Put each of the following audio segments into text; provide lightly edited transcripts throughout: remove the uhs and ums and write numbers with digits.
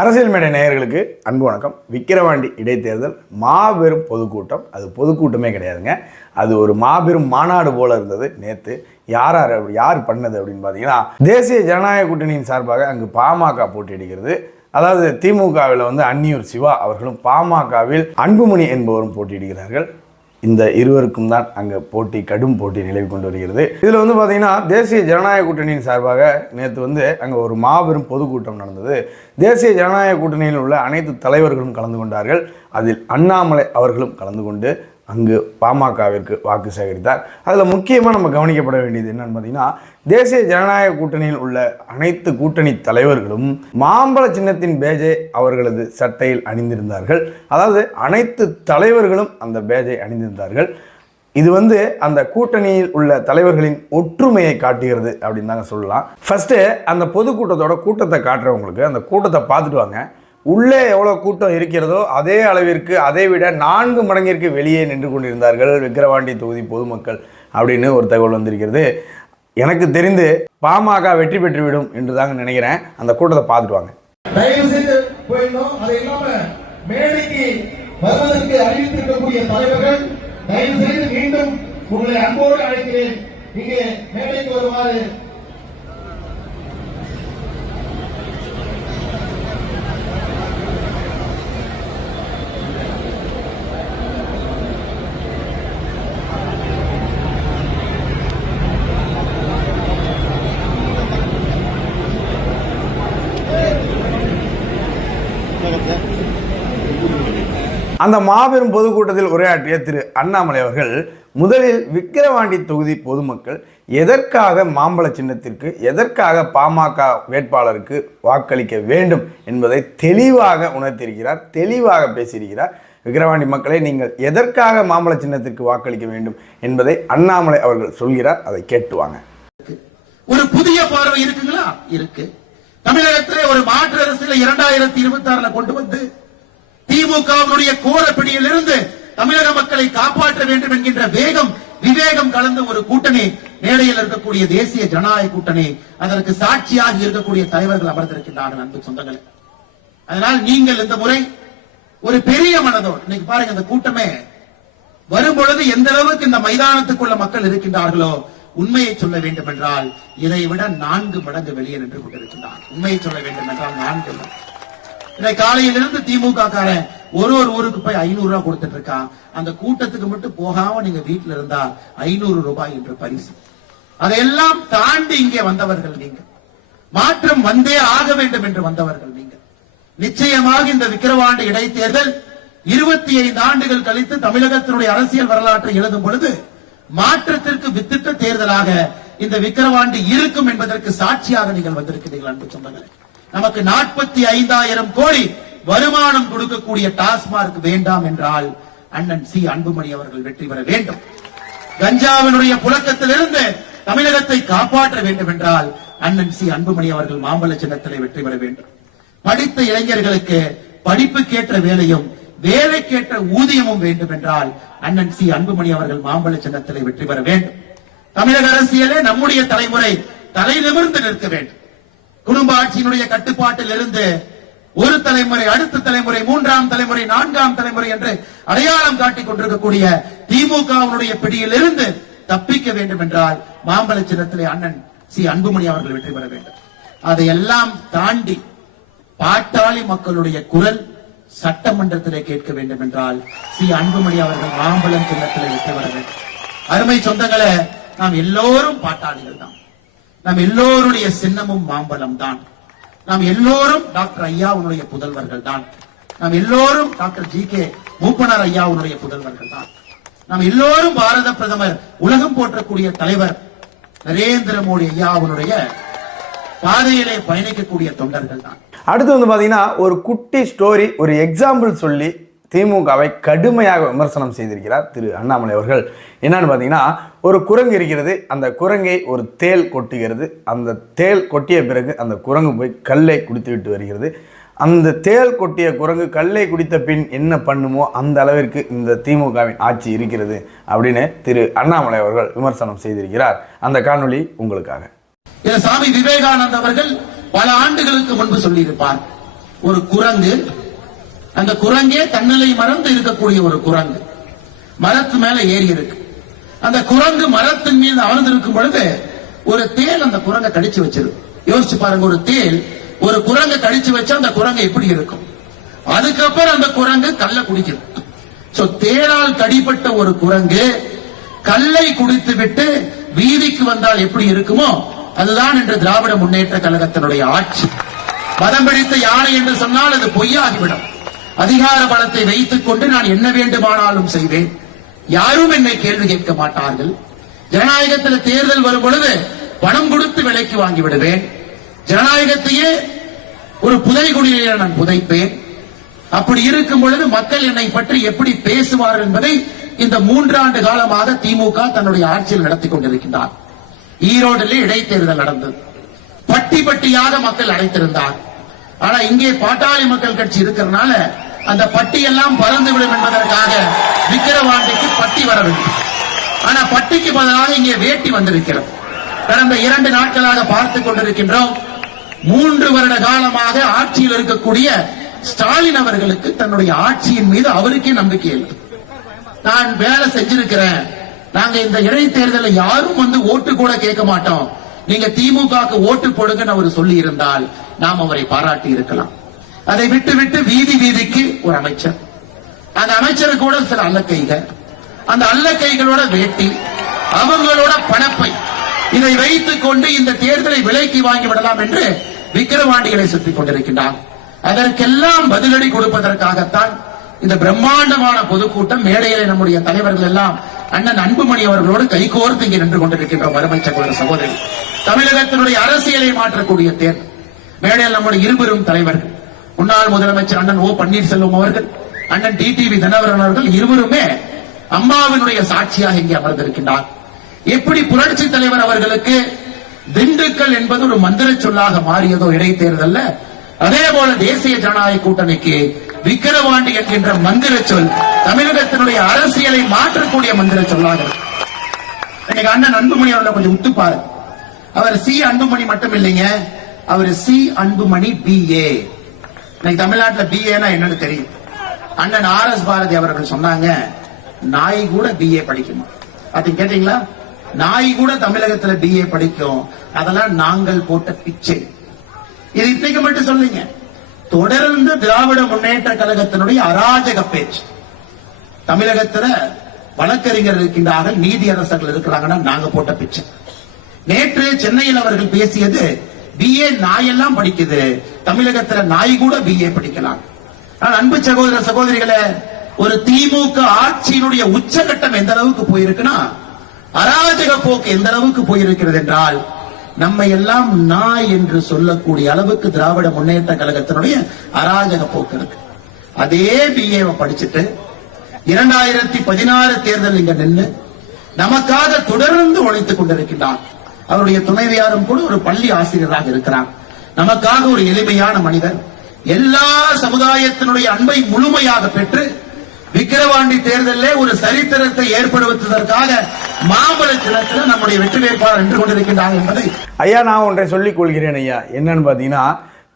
அரசியல் மேடை நேயர்களுக்கு அன்பு வணக்கம். விக்கிரவாண்டி இடைத்தேர்தல் மாபெரும் பொதுக்கூட்டம். அது பொதுக்கூட்டமே கிடையாதுங்க, அது ஒரு மாபெரும் மாநாடு போல இருந்தது. நேற்று யார் பண்ணது அப்படின்னு பார்த்தீங்கன்னா, தேசிய ஜனநாயக கூட்டணியின் சார்பாக அங்கு பாமக போட்டியிடுகிறது. அதாவது திமுகவில் அன்னியூர் சிவா அவர்களும் பாமகவில் அன்புமணி என்பவரும் போட்டியிடுகிறார்கள். இந்த இருவருக்கும் தான் அங்கே கடும் போட்டி நிலவி கொண்டு வருகிறது. இதில் பார்த்தீங்கன்னா தேசிய ஜனநாயக கூட்டணியின் சார்பாக நேற்று அங்கே ஒரு மாபெரும் பொதுக்கூட்டம் நடந்தது. தேசிய ஜனநாயக கூட்டணியில் உள்ள அனைத்து தலைவர்களும் கலந்து கொண்டார்கள். அதில் அண்ணாமலை அவர்களும் கலந்து கொண்டு அங்கு பாமகவிற்கு வாக்கு சேகரித்தார். அதில் முக்கியமாக நம்ம கவனிக்கப்பட வேண்டியது என்னன்னு பார்த்தீங்கன்னா, தேசிய ஜனநாயக கூட்டணியில் உள்ள அனைத்து கூட்டணி தலைவர்களும் மாம்பழ சின்னத்தின் பேஜை அவர்களது சட்டையில் அணிந்திருந்தார்கள். அதாவது அனைத்து தலைவர்களும் அந்த பேஜை அணிந்திருந்தார்கள். இது அந்த கூட்டணியில் உள்ள தலைவர்களின் ஒற்றுமையை காட்டுகிறது அப்படின்னு தாங்க சொல்லலாம். ஃபர்ஸ்ட் அந்த பொதுக்கூட்டத்தோட கூட்டத்தை காட்டுறவங்களுக்கு அந்த கூட்டத்தை பார்த்துட்டு வாங்க. உள்ளே எவ்வளோ கூட்டம் இருக்கிறதோ அதே அளவிற்கு அதை விட 4 மடங்கிற்கு வெளியே நின்று கொண்டிருந்தார்கள் விக்கிரவாண்டி தொகுதி பொதுமக்கள் அப்படின்னு ஒரு தகவல் வந்திருக்கிறது. எனக்கு தெரிந்து பாமக வெற்றி பெற்றுவிடும் என்று தாங்க நினைக்கிறேன். அந்த கூட்டத்தை பார்த்துட்டு வாங்க. தயவு செய்து போயிடணும். அது இல்லாம மேடைக்கு வருவதற்கு அறிவித்திருக்கக்கூடிய தலைவர்கள் தயவு செய்து மீண்டும் உங்களை அன்போடு அழைக்கிறேன். இங்கே மேடைக்கு வருமாறு அந்த மாபெரும் பொதுக்கூட்டத்தில் உரையாற்றிய திரு அண்ணாமலை அவர்கள் முதலில் விக்கிரவாண்டி தொகுதி பொதுமக்கள் எதற்காக மாம்பழ சின்னத்திற்கு, எதற்காக பாமக வேட்பாளருக்கு வாக்களிக்க வேண்டும் என்பதை தெளிவாக உணர்த்தியிருக்கிறார், தெளிவாக பேசியிருக்கிறார். விக்கிரவாண்டி மக்களை, நீங்கள் எதற்காக மாம்பழ சின்னத்திற்கு வாக்களிக்க வேண்டும் என்பதை அண்ணாமலை அவர்கள் சொல்கிறார். அதை கேட்டுவாங்க. ஒரு புதிய பார்வை இருக்குங்களா? இருக்கு. தமிழகத்திலே ஒரு மாற்று அரசியலை 2026 கொண்டு வந்து திமுகவுடைய கோரப்பிடியிலிருந்து தமிழக மக்களை காப்பாற்ற வேண்டும் என்கின்ற விவேகம் கலந்த ஒரு கூட்டணி மேடையில் இருக்கக்கூடிய தேசிய ஜனநாயக கூட்டணி, அதற்கு சாட்சியாக இருக்கக்கூடிய தலைவர்கள் அமர்ந்திருக்கின்றார்கள். அன்பு சொந்தங்களே, அதனால் நீங்கள் இந்த முறை ஒரு பெரிய மனதோடு இன்னைக்கு பாருங்க, இந்த கூட்டமே வரும்பொழுது எந்த அளவுக்கு இந்த மைதானத்துக்குள்ள மக்கள் இருக்கின்றார்களோ, உண்மையை சொல்ல வேண்டும் என்றால் இதை விட 4 மடங்கு வெளியே நின்று கொண்டிருக்கின்றார். உண்மையை சொல்ல வேண்டும் என்றால் 4 மடங்கு. காலையிலிருந்து திமுக காரன் ஒரு ஊருக்கு போய் 500 ரூபாய் கொடுத்துட்டு இருக்கான். அந்த கூட்டத்துக்கு மட்டும் போகாம நீங்க வீட்டுல இருந்தா 500 ரூபாய் என்று பரிசு. அதையெல்லாம் தாண்டி இங்கே வந்தவர்கள் நீங்க. மாற்றம் வந்தே ஆக வேண்டும் என்று வந்தவர்கள் நீங்க. நிச்சயமாக இந்த விக்கிரவாண்டி இடைத்தேர்தல் 25 ஆண்டுகள் கழித்து தமிழகத்தினுடைய அரசியல் வரலாற்றை எழுதும் பொழுது மாற்றத்திற்கு வித்திட்ட தேர்தலாக இந்த விக்கிரவாண்டி இருக்கும் என்பதற்கு சாட்சியாக நீங்கள் வந்திருக்கிறீர்கள். அன்பு சொந்தங்களே, நமக்கு 45,000 கோடி வருமானம் கொடுக்கக்கூடிய டாஸ்மார்க் வேண்டாம் என்றால் அண்ணன் சி அன்புமணி அவர்கள் வெற்றி பெற வேண்டும். கஞ்சாவினுடைய புழக்கத்திலிருந்து தமிழகத்தை காப்பாற்ற வேண்டும் என்றால் அண்ணன் சி அன்புமணி அவர்கள் மாம்பழ சின்னத்திலே வெற்றி பெற வேண்டும். படித்த இளைஞர்களுக்கு படிப்புக்கேற்ற வேலையும் வேலைக்கேற்ற ஊதியமும் வேண்டும் என்றால் அண்ணன் சி அன்புமணி அவர்கள் மாம்பழ சின்னத்திலே வெற்றி பெற வேண்டும். தமிழக அரசியலே நம்முடைய தலைமுறை தலை நிமிர்ந்து நிற்க வேண்டும். குடும்ப ஆட்சியினுடைய கட்டுப்பாட்டில் இருந்து ஒரு தலைமுறை, அடுத்த தலைமுறை, 3ஆம் தலைமுறை, 4ஆம் தலைமுறை என்று அடையாளம் காட்டிக் கொண்டிருக்கக்கூடிய திமுகவினுடைய பிடியில் இருந்து தப்பிக்க வேண்டும் என்றால் மாம்பழ சின்னத்திலே அண்ணன் சி அன்புமணி அவர்கள் வெற்றி பெற வேண்டும். அதையெல்லாம் தாண்டி பாட்டாளி மக்களுடைய குரல் சட்டமன்றத்திலே கேட்க வேண்டும் என்றால் சி அன்புமணி அவர்கள் மாம்பழம் சின்னத்திலே வெற்றி பெற வேண்டும். அருமை சொந்தங்களே, நாம் எல்லோரும் பாட்டாளிகள் தான். நாம் எல்லோருடைய சின்னமும் மாம்பழம் தான். நாம் எல்லோரும் டாக்டர் ஐயாவுடைய புதல்வர்கள் தான். நாம் எல்லோரும் டாக்டர் ஜி.கே. மூப்பனார் ஐயாவுடைய புதல்வர்கள் தான். நாம் எல்லோரும் பாரத பிரதமர், உலகம் போற்றக்கூடிய தலைவர் நரேந்திர மோடி ஐயாவுடைய பாதையிலே பயணிக்கக்கூடிய தொண்டர்கள் தான். அடுத்து பாத்தீங்கன்னா, ஒரு குட்டி ஸ்டோரி, ஒரு எக்ஸாம்பிள் சொல்லி திமுகவை கடுமையாக விமர்சனம் செய்திருக்கிறார் திரு அண்ணாமலை அவர்கள். என்னன்னு பார்த்தீங்கன்னா, ஒரு குரங்கு இருக்கிறது. அந்த குரங்கை ஒரு தேள் கொட்டுகிறது. அந்த தேள் கொட்டிய பிறகு அந்த குரங்கு போய் கல்லை குடித்து விட்டு வருகிறது. அந்த தேள் கொட்டிய குரங்கு கல்லை குடித்த பின் என்ன பண்ணுமோ அந்த அளவிற்கு இந்த திமுகவின் ஆட்சி இருக்கிறது அப்படின்னு திரு அண்ணாமலை அவர்கள் விமர்சனம் செய்திருக்கிறார். அந்த காணொளி உங்களுக்காக. சாமி விவேகானந்த அவர்கள் பல ஆண்டுகளுக்கு முன்பு சொல்லியிருப்பார், ஒரு குரங்கு, அந்த குரங்கே தன்னிலை மறந்து இருக்கக்கூடிய ஒரு குரங்கு மரத்து மேல ஏறி இருக்கு. அந்த குரங்கு மரத்தின் மீது அமர்ந்திருக்கும் பொழுது ஒரு தேள் அந்த குரங்கை கடிச்சு வச்சிருக்கு. யோசிச்சு பாருங்க, ஒரு தேள் ஒரு குரங்கை கடிச்சு வச்சா அந்த குரங்கு எப்படி இருக்கும்? அதுக்கப்புறம் அந்த குரங்கு கல்ல குடிக்குது. சோ தேளால் கடிப்பட்ட ஒரு குரங்கு கல்லை குடித்து விட்டு வீதிக்கு வந்தால் எப்படி இருக்குமோ அதுதான் இன்று திராவிட முன்னேற்ற கழகத்தினுடைய ஆட்சி. மதம் பிடித்த யானை என்று சொன்னால் அது பொய்யாகிவிடும். அதிகார பலத்தை வைத்துக் கொண்டு நான் என்ன வேண்டுமானாலும் செய்வேன், யாரும் என்னை கேள்வி கேட்க மாட்டார்கள். ஜனநாயகத்தில் தேர்தல் வரும் பொழுது பணம் கொடுத்து விலைக்கு வாங்கி விடுவேன். ஜனநாயகத்தையே ஒரு புதைகுழியிலே நான் புதைப்பேன். அப்படி இருக்கும் பொழுது மக்கள் என்னை பற்றி எப்படி பேசுவார் என்பதை இந்த 3 ஆண்டு காலமாக திமுக தன்னுடைய ஆட்சியில் நடத்தி கொண்டிருக்கின்றார். ஈரோடில் இடைத்தேர்தல் நடந்தது. பட்டி பட்டியாக மக்கள் அழைத்திருந்தார். ஆனா இங்கே பாட்டாளி மக்கள் கட்சி இருக்கிறதுனால அந்த பட்டியெல்லாம் பறந்துவிடும் என்பதற்காக விக்கிரவாண்டிக்கு பட்டி வரவில்லை. ஆனா பட்டிக்கு பதிலாக இங்கே வேட்டி வந்திருக்கிறது. கடந்த 2 நாட்களாக பார்த்துக் கொண்டிருக்கின்றோம். 3 வருட காலமாக ஆட்சியில் இருக்கக்கூடிய ஸ்டாலின் அவர்களுக்கு தன்னுடைய ஆட்சியின் மீது அவருக்கே நம்பிக்கை இல்லை. நான் வேலை செஞ்சிருக்கிறேன், நாங்க இந்த இடைத்தேர்தலில் யாரும் வந்து ஓட்டு கூட கேட்க மாட்டோம், நீங்க திமுகவுக்கு ஓட்டு போடுங்கன்னு அவர் சொல்லி இருந்தால் நாம் அவரை பாராட்டி இருக்கலாம். அதை விட்டு விட்டு வீதி வீதிக்கு ஒரு அமைச்சர், அந்த அமைச்சரு கூட சில அல்லக்கைகள், அந்த அல்லக்கைகளோட வேட்டி, அவங்களோட பணப்பை, இதை வைத்துக் கொண்டு இந்த தேர்தலை விலைக்கு வாங்கி விடலாம் என்று விக்கிரவாண்டிகளை சுற்றிக் கொண்டிருக்கின்றார். அதற்கெல்லாம் பதிலடி கொடுப்பதற்காகத்தான் இந்த பிரம்மாண்டமான பொதுக்கூட்டம். மேடையிலே நம்முடைய தலைவர்கள் எல்லாம் அண்ணன் அன்புமணி அவர்களோடு கைகோர்த்து இங்கே நின்று கொண்டிருக்கின்றோம். அருமை சகோதர சகோதரி, தமிழகத்தினுடைய அரசியலை மாற்றக்கூடிய தேர்தல் மேடையில் நம்முடைய இருவரும் தலைவர்கள், முன்னாள் முதலமைச்சர் அண்ணன் ஓ பன்னீர்செல்வம் அவர்கள், அண்ணன் டிடிவி தினகரன் அவர்கள் இருவருமே அம்மாவினுடைய சாட்சியாக இங்கே அமர்ந்திருக்கின்றார். எப்படி புரட்சி தலைவர் அவர்களுக்கு திண்டுக்கல் என்பது ஒரு மந்திர சொல்லாக மாறியதோ இடைத்தேர்தல்ல, அதே போல தேசிய ஜனநாயக கூட்டணிக்கு விக்கிரவாண்டி என்கின்ற மந்திர சொல் தமிழகத்தினுடைய அரசியலை மாற்றக்கூடிய மந்திர சொல்லாக. இன்னைக்கு அண்ணன் அன்புமணி அவர்களை கொஞ்சம் உத்துப்பாரு. அவர் சி அன்புமணி மட்டும் இல்லைங்க, அவர் சி அன்புமணி BA. இன்னைக்கு தமிழ்நாட்டில் BAனா என்னன்னு தெரியும். அண்ணன் RS பாரதி அவர்கள் சொன்னாங்க, நாய் கூட BA படிக்குமா? அது கேட்டீங்களா? நாய் கூட தமிழகத்துல BA படிக்கும். அதெல்லாம் நாங்கள் போட்ட பிச்சை. இது இன்னைக்கு மட்டும் சொல்லுங்க, தொடர்ந்து திராவிட முன்னேற்ற கழகத்தினுடைய அராஜக பேச்சு. தமிழகத்துல வழக்கறிஞர் இருக்கின்றார்கள், நீதி அரசர்கள் இருக்கிறாங்கன்னா நாங்க போட்ட பிச்சை. நேற்று சென்னையில் அவர்கள் பேசியது BA நாயெல்லாம் படிக்குது, தமிழகத்துல நாய் கூட BA படிக்கலாம். ஆனால் அன்பு சகோதர சகோதரிகளே, ஒரு திமுக ஆட்சியினுடைய உச்சகட்டம் எந்த அளவுக்கு போயிருக்குன்னா, அராஜக போக்கு எந்த அளவுக்கு போயிருக்கிறது என்றால், நம்ம எல்லாம் நாய் என்று சொல்லக்கூடிய அளவுக்கு திராவிட முன்னேற்ற கழகத்தினுடைய அராஜக போக்கு இருக்கு. அதே BA படிச்சுட்டு 2016 தேர்தல் இங்க நின்று நமக்காக தொடர்ந்து உழைத்துக் கொண்டிருக்கின்றார். அவருடைய துணைவியாரும் கூட ஒரு பள்ளி ஆசிரியராக இருக்கிறார். நமக்காக ஒரு எளிமையான மனிதர், எல்லா சமுதாயத்தினுடைய அன்பை முழுமையாக பெற்று விக்கிரவாண்டி தேர்தலில் ஒரு சரித்திரத்தை ஏற்படுத்துவதற்காக மாம்பழ சின்னத்தில் நம்முடைய வெற்றி வேட்பாளர் நின்று கொண்டிருக்கின்றார் என்பதை ஐயா நான் ஒன்றை சொல்லிக் கொள்கிறேன். ஐயா என்னன்னு பார்த்தீங்கன்னா,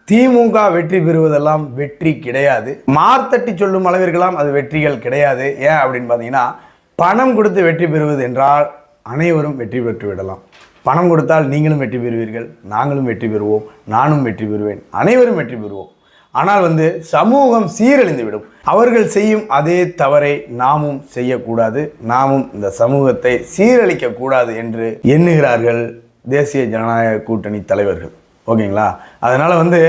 திமுக வெற்றி பெறுவதெல்லாம் வெற்றி கிடையாது. மார்த்தட்டி சொல்லும் அளவிற்கெல்லாம் அது வெற்றிகள் கிடையாது. ஏன் அப்படின்னு பார்த்தீங்கன்னா, பணம் கொடுத்து வெற்றி பெறுவது என்றால் அனைவரும் வெற்றி பெற்று விடலாம். பணம் கொடுத்தால் நீங்களும் வெற்றி பெறுவீர்கள், நாங்களும் வெற்றி பெறுவோம், நானும் வெற்றி பெறுவேன், அனைவரும் வெற்றி பெறுவோம். ஆனால் சமூகம் சீரழிந்துவிடும். அவர்கள் செய்யும் அதே தவறை நாமும் செய்யக்கூடாது, நாமும் இந்த சமூகத்தை சீரழிக்க கூடாது என்று எண்ணுகிறார்கள் தேசிய ஜனநாயக கூட்டணி தலைவர்கள். ஓகேங்களா? அதனால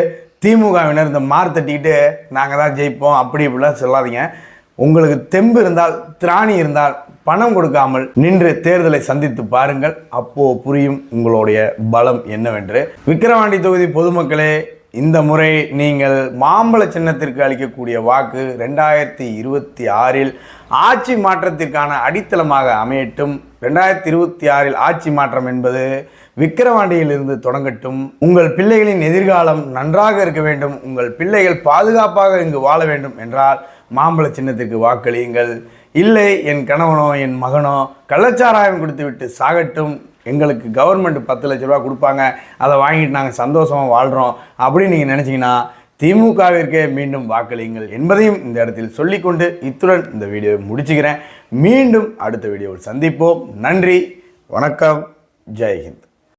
திமுகவினர் இந்த மார்த்தட்டிக்கிட்டு நாங்கள் தான் ஜெயிப்போம் அப்படி இப்படிலாம் சொல்லாதீங்க. உங்களுக்கு தெம்பு இருந்தால், திராணி இருந்தால் பணம் கொடுக்காமல் நின்று தேர்தலை சந்தித்து பாருங்கள். அப்போ புரியும் உங்களுடைய பலம் என்னவென்று. விக்கிரவாண்டி தொகுதி பொதுமக்களே, இந்த முறை நீங்கள் மாம்பழ சின்னத்திற்கு அளிக்கக்கூடிய வாக்கு 2026 ஆட்சி மாற்றத்திற்கான அடித்தளமாக அமையட்டும். 2026 ஆட்சி மாற்றம் என்பது விக்கிரவாண்டியில் இருந்து தொடங்கட்டும். உங்கள் பிள்ளைகளின் எதிர்காலம் நன்றாக இருக்க வேண்டும், உங்கள் பிள்ளைகள் பாதுகாப்பாக இங்கு வாழ வேண்டும் என்றால் மாம்பழ சின்னத்திற்கு வாக்களியுங்கள். இல்லை, என் கணவனோ என் மகனோ கள்ளச்சாராயம் கொடுத்து விட்டு சாகட்டும், எங்களுக்கு கவர்மெண்ட் 10 லட்ச ரூபா கொடுப்பாங்க, அதை வாங்கிட்டு நாங்கள் சந்தோஷமாக வாழ்கிறோம் அப்படின்னு நீங்கள் நினச்சிங்கன்னா திமுகவிற்கே மீண்டும் வாக்களியுங்கள் என்பதையும் இந்த இடத்தில் சொல்லிக்கொண்டு இத்துடன் இந்த வீடியோவை முடிச்சுக்கிறேன். மீண்டும் அடுத்த வீடியோவில் சந்திப்போம். நன்றி, வணக்கம், ஜெய்ஹிந்த்.